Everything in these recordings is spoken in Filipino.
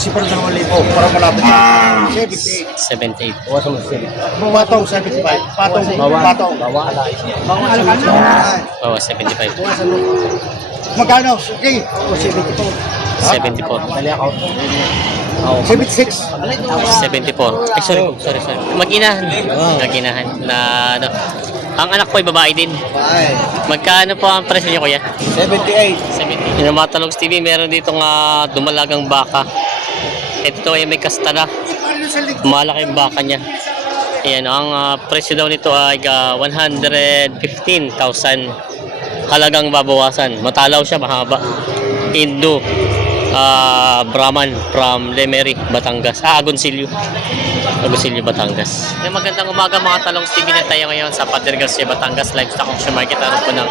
Super na 1,000 para malapit. 78. 78. Patong 75. Patong. Patong. Bawa 75. Magkano? Okay. 74. 76. 74. Ay, sorry. Mag-inahan. Mag-inahan na ano. Ang anak ko ay babae din. Magkano po ang presyo niyo, kuya? 78. 70. Yung mga Talong TV, meron dito nga dumalagang baka. Ito ay may kastara. Malaki yung baka niya. Ayan, ang presyo daw nito ay 115,000. Halagang babawasan. Matalaw siya, mahaba. Indo. Brahman from Lemery, Batangas. Agoncillo, Batangas. Magandang umaga mga Talong TV, na tayo ngayon sa Padre Garcia, Batangas Livestock Auction Market. Araw po ng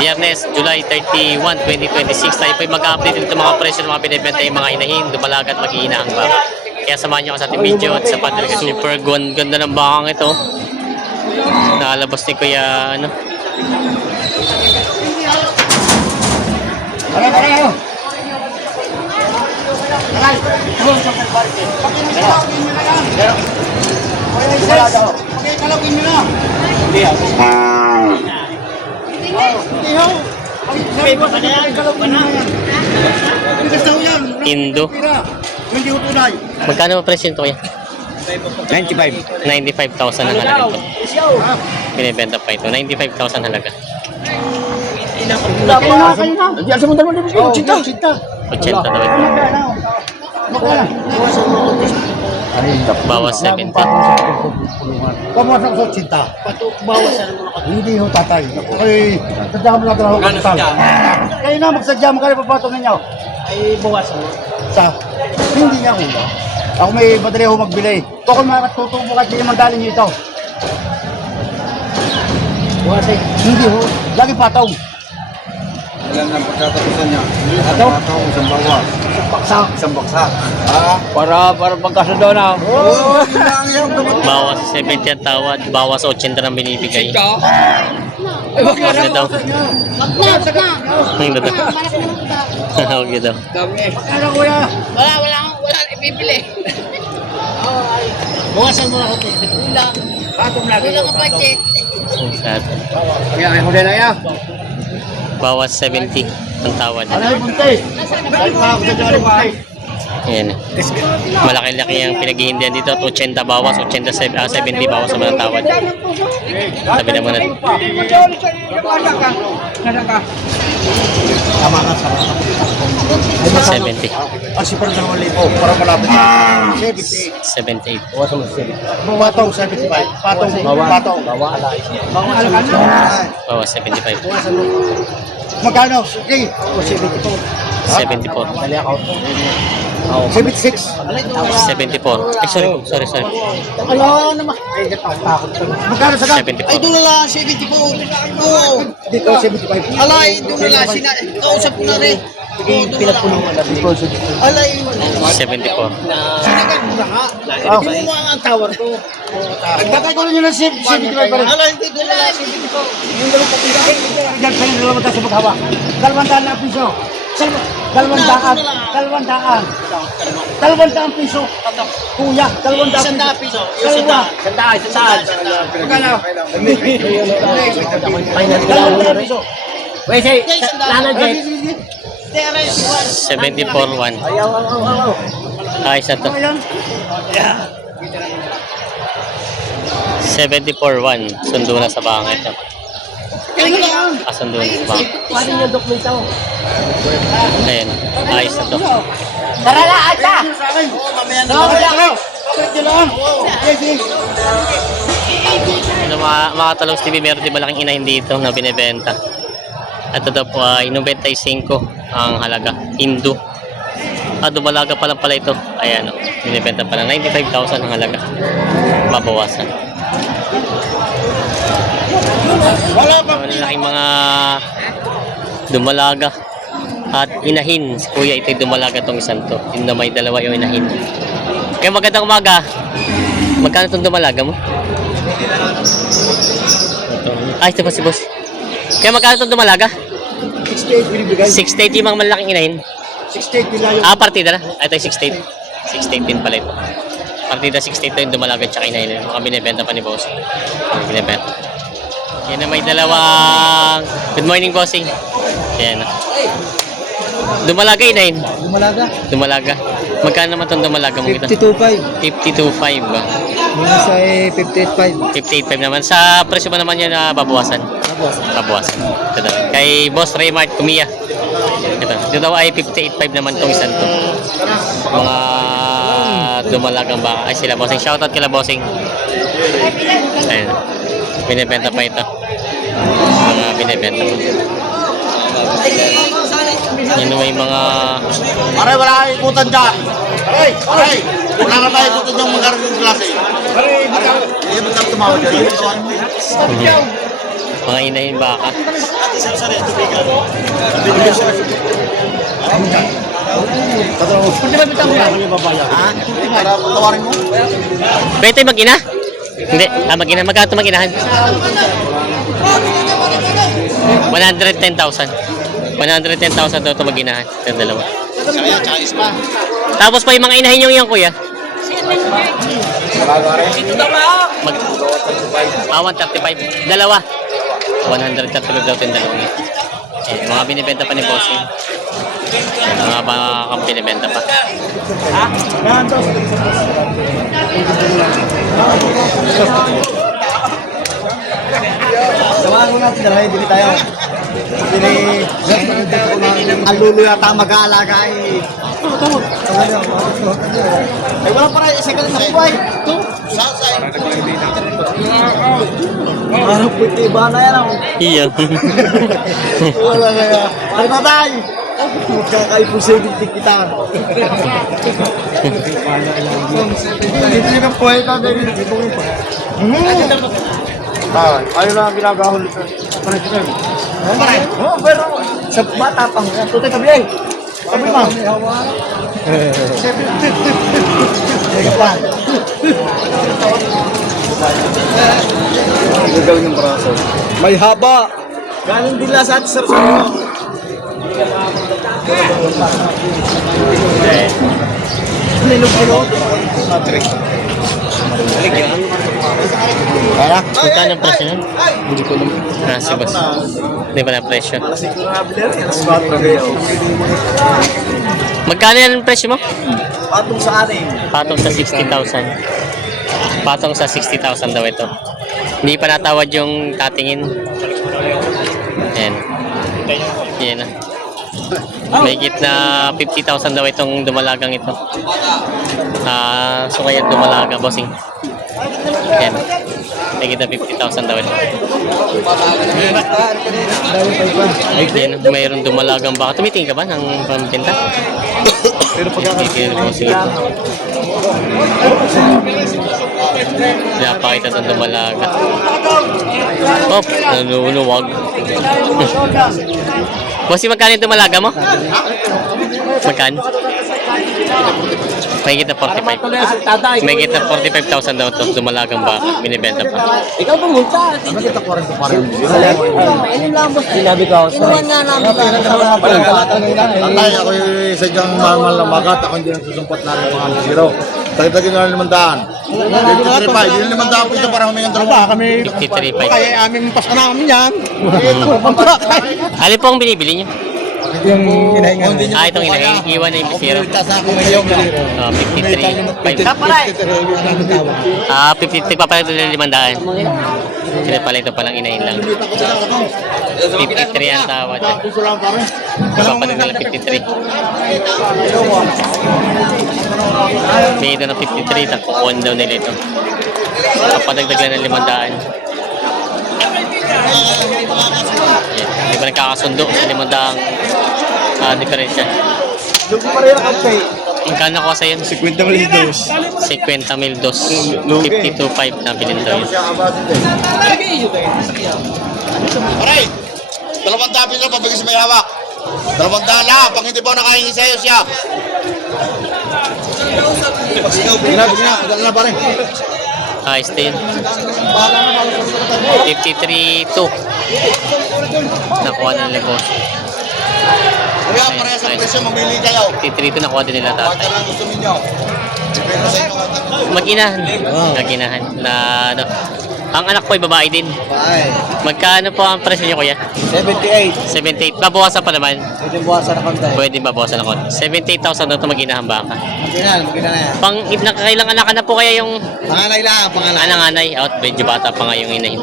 Biyernes, July 31, 2026. Tayo po mag-update dito mga presyo ng mga binibenta yung mga inahin, dumalagat, mag-iina ang baka. Kaya samahan nyo ako sa ating video at sa Padre Garcia. Super ganda ng bakang ito. Nakalabas ni Kuya ano. Indo. Magkano ang presyo nito, kuya? 95. 95,000 ang halaga ito. Binibenta pa ito. 95,000 halaga. 80 daw ito. Bawas 70. Pamasak sa 80. Hindi ho tatay. Ay, sadya mo natin ako kapital. Kayo na magsadya mo kayo papatong ninyo. Ay, bawasan mo. Sa, hindi niya ako. Ako may madali ako magbili. Kung ako makatutubo kahit hindi mandali niyo ito. Bawasan. Hindi ho. Lagi patong. Ilan ang pagkatapusan niya? Ato? Isang bawa. Isang baksa. Para pagkasundo na. Oo, yun lang yung dapat. Bawas 70 ang tawad. Bawas 80 ang binibigay. Huwag na daw. Huwag na daw. Huwag na daw. Ano kuya? Wala ibibili. Bawasan mo na ako. Patong lagi. Wala ka budget. Kaya ay huli na yan. Bawas 70 ang tawad. Ano yung buntis? Kahit pa ako sa dyan yung buntis. Ayan. Malaki-laki ang pinaghihindihan dito. 80 bawas, 70 bawas naman ang tawad. Sabi naman natin. Tama ka sa 70. Super na 1,000 para malapit. 78. 78. Patong 75. Patong. Patong. Bawas 75. Magkano? Okay. 74. 76. 74. Ay, sorry. Ano naman? Magkano sa gam? 74. Ay, doon na lang, 74. Oo. Dito 75. Alay, doon na lang. Kausap ko na rin. Pinagpulungan natin. Alay, 74. sinagat mo na nga. Hindi mo ang tawar ko. Nagtatay ko rin yun ng 75 pa rin. Alay, hindi doon na lang, 74. Diyan kayo nalaman tayo sa maghawa. 200 na piso. 200 piso. Kuya, 200 piso. Isang daan. Magkano? 200 piso. Wait, say, Lana Jet. 74-1. Ayos na to. 74-1. Sundo na sa bangka ito. Kasundo na sa bangka. Paano niya dokumento? Ayan. Ayos na to. Tara na, ata! Ano, mga Talong TV, meron din malaking inahin dito na binibenta. Ito daw po ay 95 ang halaga. Indo. Dumalaga pa lang pala ito. Ayan o. Binibenta pa lang 95,000 ang halaga. Mabawasan. Malaking mga dumalaga at inahin. Si kuya, ito'y dumalaga itong isang to. Yung na may dalawa yung inahin. Kaya magandang umaga. Magkano itong dumalaga mo? Ay, ito pa si boss. Kaya magkano itong dumalaga? 68 binibigay. 680 yung mga malaking inahin. 68 nila yung... Partida na. Ito yung 68. 68 din pala ito. Partida 68 ito yung dumalaga tsaka inahin. Mga binibenta pa ni boss. Binibenta. Yan na may dalawang... Good morning, bossing. Yan. Dumalaga inahin. Dumalaga. Magkano naman itong dumalaga mo kita? 52.5. 52.5 ba? Muna sa 58.5. 58.5 naman. Sa presyo ba naman yan na babawasan? Babawasan. Ito daw. Kay Boss Raymart Kumiya. Ito daw ay 58.5 naman itong isang to. Mga dumalagang baka. Ay sila bossing. Shoutout kila bossing. Ayun. Binibenta pa ito. Mga binibenta pa. Yun may mga... Pare, wala kang ikutan dyan. Pare, wala ka tayo ikutan dyan magkaroon yung klase. Pare, hindi mo tayo tumawag dyan. Mga inahin baka. Para patawarin mo. Pwede tayo mag-ina? Hindi. Mag-ina. Magkano ito mag-inahan? 110,000. 110,000 daw ito mag-inahan. Ito dalawa. Tapos pa yung mga inahin yung kuya. 135. Dalawa. 135 daw ito yung dalawa. Mga binibenta pa ni Bossing. Mga baka binibenta pa. Samahan mo natin dalawa, bili tayo. Bili, ang lulo yata ang mag-aalaga eh. Ay, wala pa rin, isa ka lang sa buhay. Parang puti ba na yan ako? Iya. Wala kaya. Ay, tatay! Magkakaipusibig kita. Dito yung kapuhay ka, David. Dito yung pa. Ayun lang ang ginagahol sa president. Pare. Oh, pero sa bata pang yan. Tutay tabi ay. Sabi mo. Teka pa. Gagawin ng braso. May haba. Galing din lang sa atin sa Rosario. Nilog-ilog. Magkano ang presyo nun? Hindi ko naman. Si boss. Hindi pa na presyo. Magkano yan ang presyo mo? Patong sa atin. Patong sa 60,000. Patong sa 60,000 daw ito. Hindi pa natawad yung tatingin. Ayan. Yan na. May na 50,000 daw itong dumalagang ito. So kaya dumalaga, bossing. Ayan. May na 50,000 daw ito. Ayan, mayroon dumalagang baka. Tumitingin ka ba ng pambinta? Pero Tingin mo sila. Napakita itong dumalaga. Oh, nanuluwag. Bossy, magkano yung dumalaga mo? Magkano? May kita 45. May kita 45,000 daw ito. Dumalagang baka. Binibenta pa. Ikaw pumunta. Nakita ko rin sa parang. Inom lang boss. Sinabi ko. Inuman nga namin. Tatay, ako yung sadyang mahal na magat. Ako hindi nagsusumpat na rin mga zero. Tagtagin na rin 500. 53.5. Yun 500 po ito para humingan trabaho. Kami 53.5. kaya aming pasko namin yan. Alin po ang binibili niyo? yung inahingan. Itong inahin. Iwan na yung zero. Oh, 53.5. 53 pa pala ito ng 500. Sila pala ito palang inahin lang. 53 ang tawad. Papalag nila 53. May ito ng 53. Takukuhan daw nila ito. Papadagdag lang ng 500. Hindi pa nagkakasundo sa 500 diferensya. Yung pa rin ang pay. Magkano ko sa yun? 50,000 dos. 50,000 dos. 52.5 na bilhin daw yun. Aray! 200 piso pabigay sa may hawak. 200 lang. Pag hindi po nakahingi sa'yo siya. Dala na pare. Ayos din. 53.2. Nakuha ng lebos. Kuya, parehas ang presyo, mamili kayo. Titrito na kuha din nila Bakit tatay. lang gusto ninyo? Depende sa inyo. Mag-inahan. Mag-inahan na ano. Ang anak ko ay babae din. Ay, Magkano po ang presyo niyo kuya? 78. 78. Babawasan pa naman. Ito yung buwasan na konti. Pwede babawasan ako. 78,000 daw ito mag-inahan baka. Magkina na yan. Pang nakakailang anak na po kaya yung Panganay lang, panganay. anay out, medyo bata pa nga yung inahin.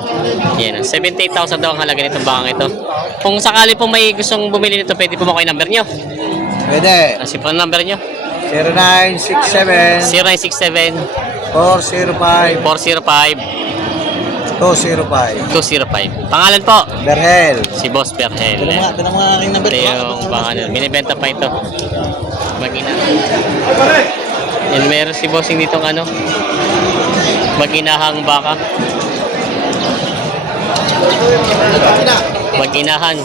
Yan, 78,000 daw ang halaga nitong bakang ito. Kung sakali po may gustong bumili nito, pwede po mo yung number nyo. Pwede. Kasi po ang number nyo. 0967 0967 405 405 205. 205. Pangalan po, Berhel. si Boss Berhel. Ito na mga aking number. Ito yung baka nila. Binibenta pa ito. Mag-ina. Yan, meron si Bossing ditong ano. Mag-inahang baka. Mag-inahan.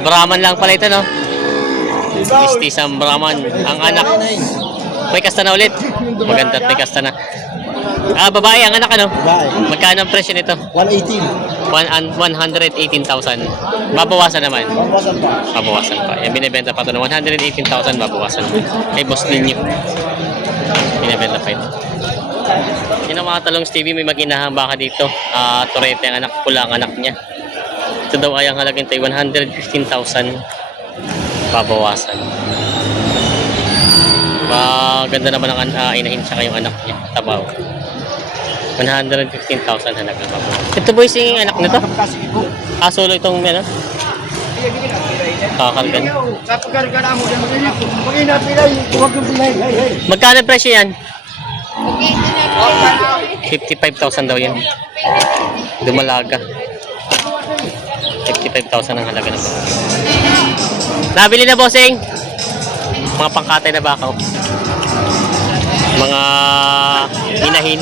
Brahman lang pala ito, no? Istisang Brahman. Ang anak. May kasta na ulit. Maganda at may kasta na. Babae, ang anak ano? Babae. Magkano ang presyo nito? 118. 118,000. Babawasan naman. Bawasan pa. Babawasan pa. Yan, binibenta pa ito ng 118,000, babawasan. Kay Boss Ninyo. Binibenta pa ito. Yan ang mga talong Stevie, may mag-inahang baka dito. Torete ang anak, pula ang anak niya. Ito daw ay ang halagang tayo, 115,000. Babawasan. Maganda naman ang inahin siya kayong anak niya. Tabaw. 115,000 halaga babawasan. Ito boy, singing anak nito? Solo itong ano? Kakalgan. Magkano presyo yan? 55,000 daw yan. Dumalaga. 55,000 ang halaga nito. Nabili na bossing? Mga pangkatay na bakaw. Mga inahin.